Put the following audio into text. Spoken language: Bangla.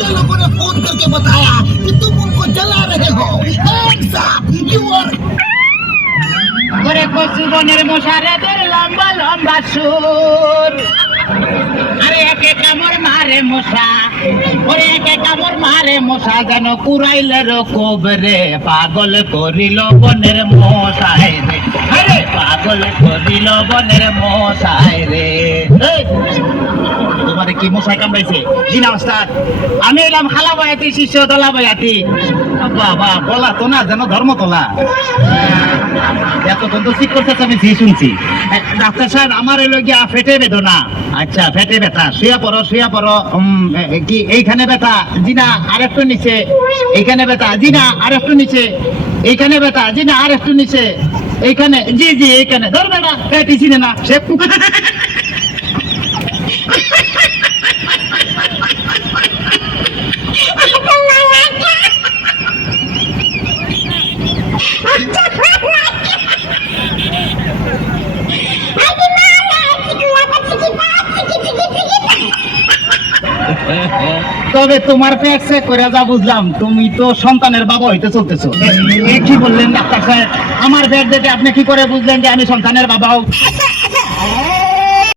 बच्चे लोगों ने फोन करके बताया कि तुम उनको जला रहे हो। You are করে কচু বনের মশারেদের লম্বা লম্বা সুর আরে একে কামড় মারে মশা ওরে একে কামড় মারে মশা যেন কুড়াইলের কোবরে পাগল করিল বনের মশাই রে আরে পাগল করিল বনের মশাই রে তোমারে কি মশাই কামড়াইছে জিনা ওস্তাদ আমি এলাম খালা বয়াতি শিষ্য দলা বয়াতি বাবা বলা তো না যেন ধর্ম তোলা এতক্ষণ তো ঠিক করতেছে আমি জি শুনছি ডাক্তার সাহেব আমার এলো গিয়া ফেটে বেদনা আচ্ছা ফেটে ব্যথা শুয়ে পড়ো কি এইখানে ব্যথা জি না আর একটু নিচে এইখানে ব্যথা জি না আর একটু নিচে এইখানে ব্যথা জি না আর একটু নিচে এইখানে জি জি এইখানে ধরবে না পেটি চিনে না সে তবে তোমার পেট চেক করে যা বুঝলাম তুমি তো সন্তানের বাবা হইতে চলতেছো কি বললেন ডাক্তার সাহেব আমার পেট দেখে আপনি কি করে বুঝলেন যে আমি সন্তানের বাবা?